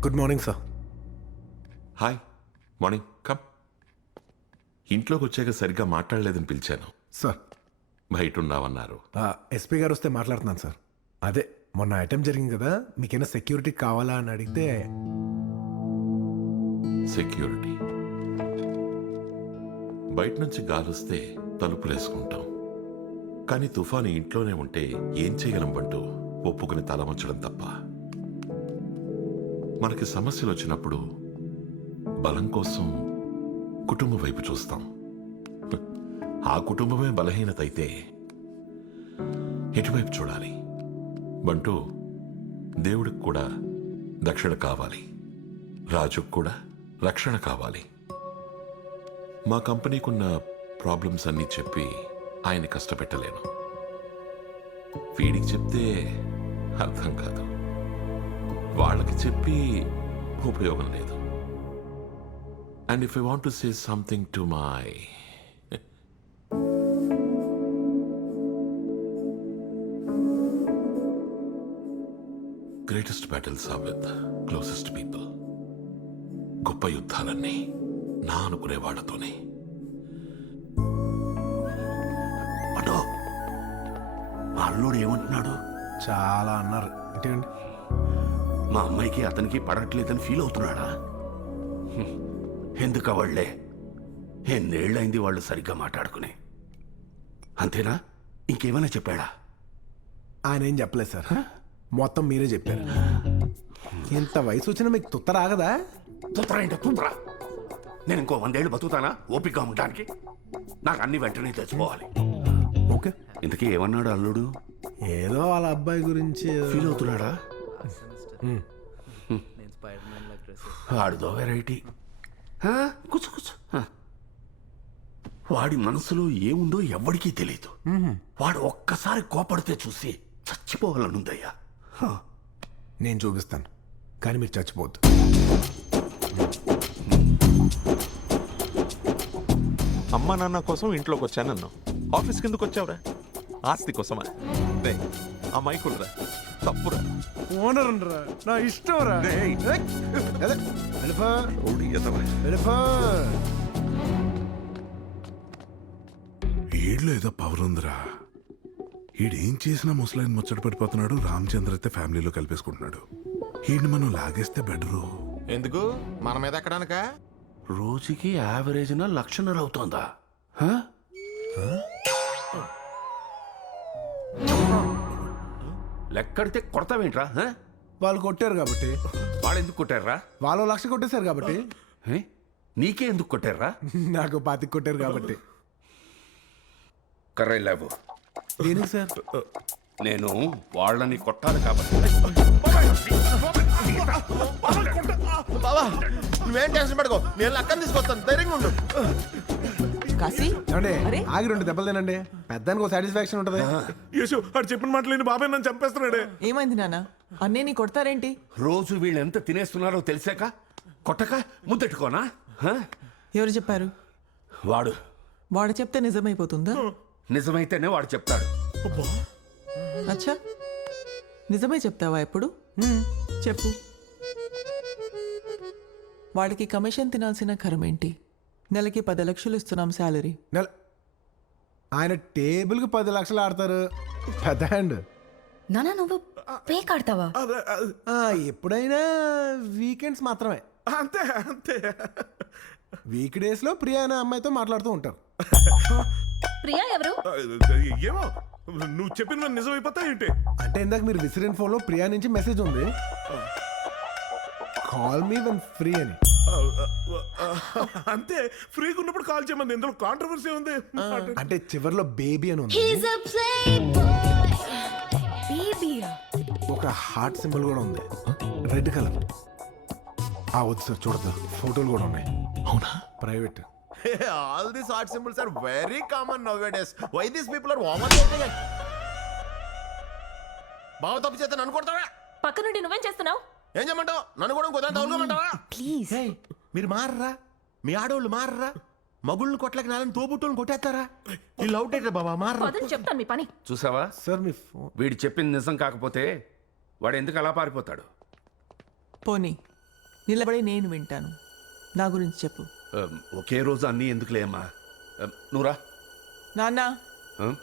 Good morning sir hi morning come ఇంట్లోకి వచ్చాక సరిగ్గా మాట్లాడలేదని పిలిచాను. సార్ బయట ఉన్నావన్నారు ఎస్పీ గారు వస్తే మాట్లాడుతున్నాను సార్ అదే మొన్న ఐటెం జరిగింది కదా మీకేమైనా సెక్యూరిటీ కావాలా అని అడిగితే. సెక్యూరిటీ? బయట నుంచి గాలొస్తే తలుపులేసుకుంటాం. కానీ తుఫాను ఇంట్లోనే ఉంటే ఏం చేయగలం బంటూ ఒప్పుకుని తలవంచడం తప్ప. మనకి సమస్యలు వచ్చినప్పుడు బలం కోసం కుటుంబం వైపు చూస్తాం. ఆ కుటుంబమే బలహీనత అయితే ఎటువైపు చూడాలి? అంటూ దేవుడికి కూడా దక్షిణ కావాలి. రాజుకు కూడా రక్షణ కావాలి. మా కంపెనీకున్న ప్రాబ్లమ్స్ అన్నీ చెప్పి ఆయన కష్టపెట్టలేను. వీడికి చెప్తే అర్థం కాదు. వాళ్ళకి చెప్పి ఉపయోగం లేదు. And if I want to say something to my greatest battles are with closest people గొప్ప యుద్ధాలన్నీ నా అనుకునే వాళ్ళతోనే. అటో మా అల్లుడు ఏమంటున్నాడు? చాలా అన్నారు. ఏంటండి మా అమ్మాయికి అతనికి పడట్లేదని ఫీల్ అవుతున్నాడా. ఎందుకు వాళ్ళే? ఎన్నేళ్ళైంది వాళ్ళు సరిగ్గా మాట్లాడుకుని. అంతేనా? ఇంకేమైనా చెప్పాడా? ఆయన ఏం చెప్పలేదు సార్. మొత్తం మీరే చెప్పారు. ఇంత వయసు వచ్చినా మీకు తుత్త రాగదా తుత్రా ఏంటో తుత్రా నేను ఇంకో వందేళ్ళు బతుకుతానా? ఓపిక ఉండడానికి? నాకు అన్ని వెంటనే తెచ్చిపోవాలి ఓకే. ఇంతకీ ఏమన్నాడు అల్లుడు? ఏదో వాళ్ళ అబ్బాయి గురించి ఫీల్ అవుతున్నాడా? వాడిదో వెరైటీ. హా, కూర్చో కూర్చో. హా. వాడి మనసులో ఏముందో ఎవ్వడికీ తెలియదు వాడు ఒక్కసారి కోపడితే చూసి చచ్చిపోవాలనుందయ్యా. హా. నేను చూపిస్తాను. కానీ మీరు చచ్చిపోవద్దు. అమ్మ నాన్న కోసం ఇంట్లోకి వచ్చానన్నావు ఆఫీస్ కిందకు వచ్చావురా? ఆస్తి కోసమా? రే ఆ మైకులరా తప్పురా. ఓనర్ నా ఇష్టం ఎదవా. ఈడ్లో ఏదో పవర్ ఉందిరా ఈడేం చేసినా ముసలాయన ముచ్చట పడిపోతున్నాడు రామచంద్ర అయితే ఫ్యామిలీలో కలిపేసుకుంటున్నాడు ఈయన్ని మనం లాగేస్తే బెటరు ఎందుకు మన మీద ఎక్కడానికా రోజుకి యావరేజ్న లక్షన్నర అవుతోందా హా? లెక్కడితే కొడతావేంట్రా హా? వాళ్ళు కొట్టారు కాబట్టి. వాడు ఎందుకు కొట్టారా వాళ్ళు లక్ష కొట్టేశారు కాబట్టి? నీకే ఎందుకు కొట్టారా నాకు పాతికి కొట్టారు కాబట్టి. కర్రై లేవు. దేనికి సార్? నేను వాళ్ళని కొట్టాలి కాబట్టి. బాబా నువ్వేం టెన్షన్ పడుకో. నేను అక్కని తీసుకొస్తాను. ధైర్యంగా ఉండు. కాశీ? ఏమండి అరే? ఆగి రెండు దెబ్బలు తినండి. పెద్దానికి ఒక సాటిస్ఫాక్షన్ ఉంటుంది. యేసు ఆడు చెప్పిన మాటలేని బాబాయ్ నన్ను చంపేస్తున్నాడే. ఏమైంది నాన్న? అన్నీ నీ కొడతారేంటి? రోజు వీళ్ళు ఎంత తినేస్తున్నారో తెలిసాక? కొట్టక ముద్దెట్టుకోనా? హా? ఎవరు చెప్పారు? వాడు. వాడు చెప్తే నిజమైపోతుందా? నిజమైతేనే వాడు చెప్తాడు. అచ్చా. నిజమే చెప్తావా ఎప్పుడు? చెప్పు. వాడికి కమిషన్ తినాల్సిన కరం ఏంటి? నెలకి పది లక్షలు ఇస్తున్నాం శాలరీ. నెల ఆయన టేబుల్కి పది లక్షలు ఆడతారు. పెద్ద హ్యాండ్ నానా నువ్వు పేక్ ఆడతావా? ఆ, ఎప్పుడైనా వీకెండ్స్ మాత్రమే. అంతే అంతే. వీక్ డేస్లో ప్రియా అనే అమ్మాయితో మాట్లాడుతూ ఉంటారు ప్రియా ఎవరు? ఏమో నువ్వు చెప్పిన నిజమైపోతా ఏంటి? అంటే ఇందాక మీరు విసిరిన ఫోన్లో ప్రియా నుంచి మెసేజ్ ఉంది. కాల్ మీ వన్ ఫ్రీ అని. అంతే ఫ్రీగా ఉన్నప్పుడు కాల్ చేయమంది. ఇందులో కాంట్రవర్సీ ఉంది అంటే చివర్లో బేబీ అని ఉంది. He's a playboy. బేబీయా ఒక హార్ట్ సింబల్ కూడా ఉంది. రెడ్ కలర్ ఆ వద్దు సార్ చూడదు ఫోటోలు కూడా ఉన్నాయి. అవునా? Private all these art symbols are very common nowadays why these people are over బావ తప్పు చేస్తే నన్ను కొడతావా? పక్క నుండి నువ్వేం చేస్తున్నావు? ఏం చేయమంటావు? నన్ను కూడా ఇంకో తగులుకోమంటావా? ప్లీజ్. ఏయ్, మీరు మారరా? మీ ఆడవాళ్ళు మారరా? మగుళ్ళు కొట్లకి నాలని తోబుట్టుని కొట్టేస్తారా? ఈ లవ్ డేట్ బాబా మారరా. చెప్తాను మీ పని. చూసావా? సార్ మీ ఫోన్ వీడు చెప్పింది నిజం కాకపోతే వాడు ఎందుకు అలా పారిపోతాడు? పోనీ నిలబడి నేను వింటాను. నా గురించి చెప్పు. ఆ, ఒకే రోజు అన్నీ ఎందుకులే అమ్మా? ఆ, నువ్వురా నాన్న. ఆ?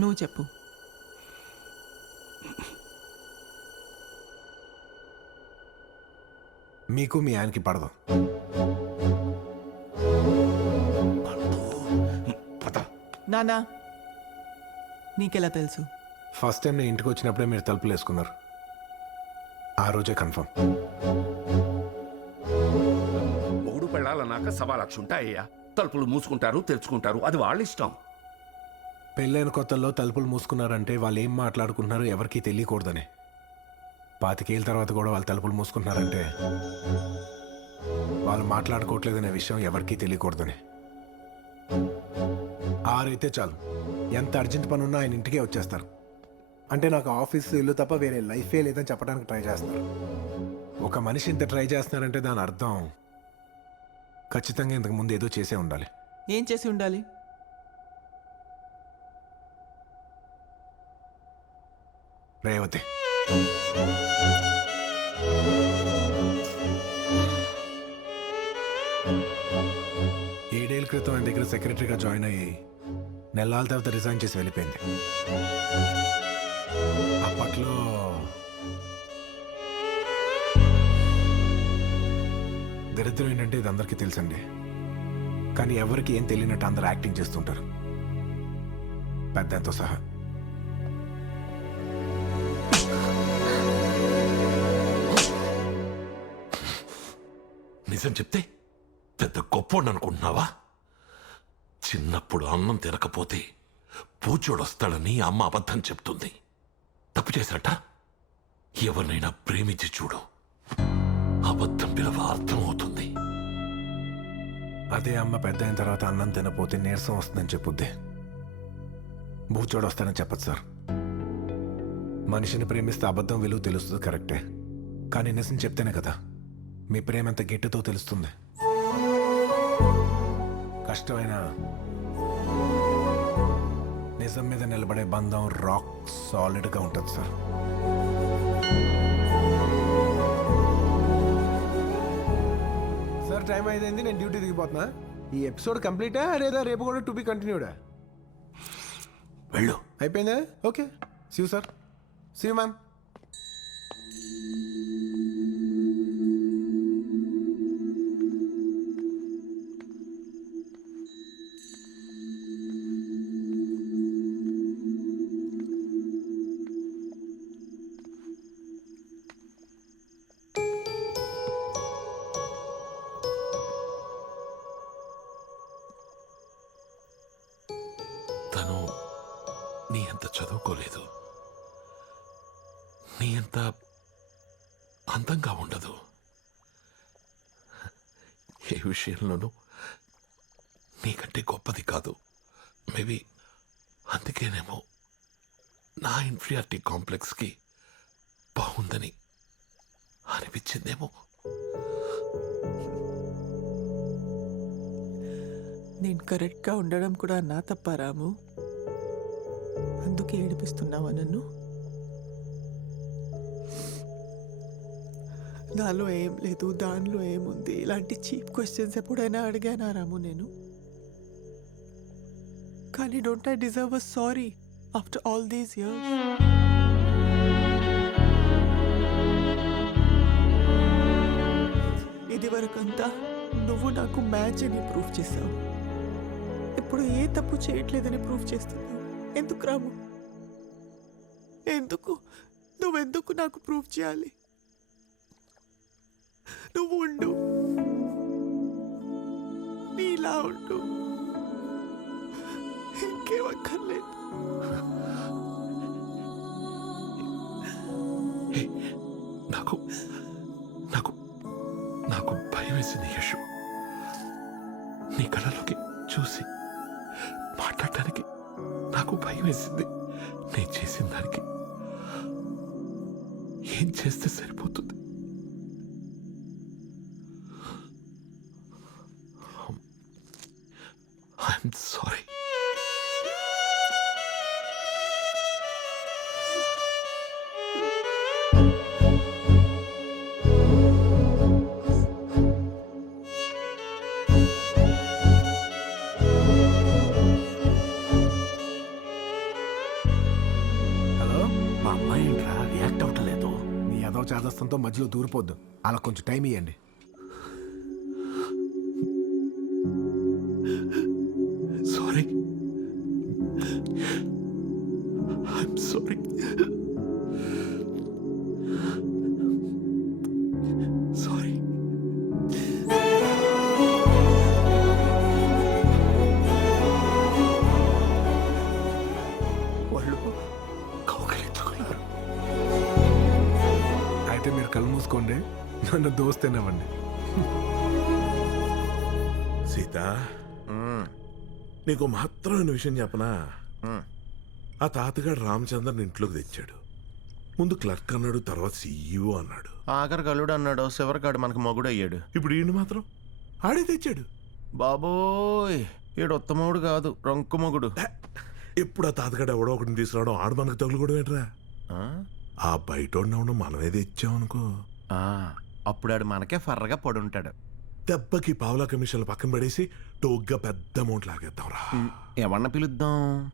నువ్వు చెప్పు. మీకు మీ ఆయనకి పడదు. పద. నాన్న నీకెలా తెలుసు? ఫస్ట్ టైం నేను ఇంటికి వచ్చినప్పుడే మీరు తలుపులు వేసుకున్నారు. ఆ రోజే కన్ఫర్మ్. మొగుడు పెళ్ళాలన్నాక సవా లక్ష ఉంటాయ్యా. తలుపులు మూసుకుంటారు తెరుచుకుంటారు అది వాళ్ళ ఇష్టం. పెళ్ళైన కొత్తల్లో తలుపులు మూసుకున్నారంటే వాళ్ళు ఏం మాట్లాడుకుంటున్నారో ఎవరికీ తెలియకూడదని. పాతికేళ్ళ తర్వాత కూడా వాళ్ళు తలుపులు మూసుకుంటున్నారంటే వాళ్ళు మాట్లాడుకోవట్లేదనే విషయం ఎవరికీ తెలియకూడదని. ఆరైతే చాలు. ఎంత అర్జెంట్ పని ఉన్నా ఆయన ఇంటికే వచ్చేస్తారు. అంటే నాకు ఆఫీస్ ఇల్లు తప్ప వేరే లైఫే లేదని చెప్పడానికి ట్రై చేస్తారు. ఒక మనిషి ఇంత ట్రై చేస్తున్నారంటే దాని అర్థం ఖచ్చితంగా ఇంతకు ముందు ఏదో చేసే ఉండాలి. ఏం చేసి ఉండాలి? రేవతి. ఏడేళ్ళ క్రితం ఆయన దగ్గర సెక్రటరీగా జాయిన్ అయ్యి నెలల తర్వాత రిజైన్ చేసి వెళ్ళిపోయింది. అప్పట్లో దరిద్రం ఏంటంటే ఇది అందరికీ తెలుసండి. కానీ ఎవరికి ఏం తెలియనట్టు అందరూ యాక్టింగ్ చేస్తుంటారు. పెద్దంతో సహా. నిజం చెప్తే పెద్ద గొప్పోడు అనుకుంటున్నావా చిన్నప్పుడు అన్నం తినకపోతే పూచోడు వస్తాడని అమ్మ అబద్ధం చెప్తుంది. తప్పు చేశాట ఎవరినైనా ప్రేమించి చూడు. అబద్ధం విలువ అర్థమవుతుంది అదే అమ్మ పెద్ద అయిన తర్వాత అన్నం తినపోతే నీరసం వస్తుందని చెప్పుద్ది. బూచోడు వస్తానని చెప్పదు సార్. మనిషిని ప్రేమిస్తే అబద్ధం విలువ తెలుస్తుంది కరెక్టే. కానీ నిజం చెప్తేనే కదా. మీ ప్రేమ ఎంత గట్టితో తెలుస్తుంది. కష్టమైన నిజం మీద నిలబడే బంధం రాక్ సాలిడ్గా ఉంటుంది సార్ సార్ టైం అయింది నేను డ్యూటీ దిగిపోతున్నా ఈ ఎపిసోడ్ కంప్లీటా లేదా రేపు కూడా టు బి కంటిన్యూడా వెళ్ళు. అయిపోయిందా? Okay Shiv sir Shiv ma'am నీ అంత అందంగా ఉండదు. ఏ విషయంలోనూ నీకంటే గొప్పది కాదు. మేబీ అందుకేనేమో నా ఇన్ఫీరియారిటీ కాంప్లెక్స్కి బాగుందని అనిపించిందేమో. నేను కరెక్ట్గా ఉండడం కూడా నా తప్ప రాము. అందుకే ఏడిపిస్తున్నావా నన్ను? నాలో ఏం లేదు దానిలో ఏముంది? ఇలాంటి చీప్ క్వశ్చన్స్ ఎప్పుడైనా అడిగానా రాము నేను? కానీ don't I deserve a sorry after all these years ఇది వరకంతా నువ్వు నాకు మ్యాచ్ అని ప్రూవ్ చేసావు ఇప్పుడు ఏ తప్పు చేయట్లేదని ప్రూవ్ చేస్తున్నావు? ఎందుకు రాము? ఎందుకు? నువ్వెందుకు నాకు ప్రూవ్ చేయాలి? నువ్వు ఉండు. నీలా ఉండు. ఇంకేమక్కర్లేదు. నాకు నాకు నాకు భయం వేసింది యశు. నీ కళలోకి చూసి మాట్లాడటానికి నాకు భయం వేసింది. నేను చేసిన దానికి ఏం చేస్తే సరిపోతుంది? I'm sorry. హలో? మా అమ్మాయి ఏంట్రా? రియాక్ట్ అవ్వటం లేదు. నీ అదో చేదస్తంతో మధ్యలో దూరిపోద్దు. అలా కొంచెం టైం ఇవ్వండి అయితే మీరు కళ్ళు మూసుకోండి. నన్ను దోస్తేనవ్వండి సీత నీకు మాత్రమైన విషయం చెప్పనా? ఆ తాతగాడు రామచంద్రన్ ఇంట్లోకి తెచ్చాడు. ముందు క్లర్క్ అన్నాడు తర్వాత సీఈఓ అన్నాడు. ఆఖరి కల్లుడు అన్నాడు శివరకాడు మనకు మగుడు అయ్యాడు ఇప్పుడు ఈయన మాత్రం ఆడే తెచ్చాడు. బాబోయ్ ఈడు ఉత్తమవుడు కాదు రంకు మొగుడు ఎప్పుడు ఆ తాతగాడు ఎవడో ఒకటిని తీసుకురావడం ఆడు మనకు తగులు కూడా ఏంట్రా? ఆ? ఆ బయట ఉండడం మనమే తెచ్చామనుకో. ఆ, అప్పుడు ఆడు మనకే ఫర్రగా పడుంటాడు. దెబ్బకి పావులా కమిషన్లు పక్కన పడేసి టోగ్గా పెద్ద అమౌంట్ లాగేద్దాంరా. ఎవరిని పిలుద్దాం?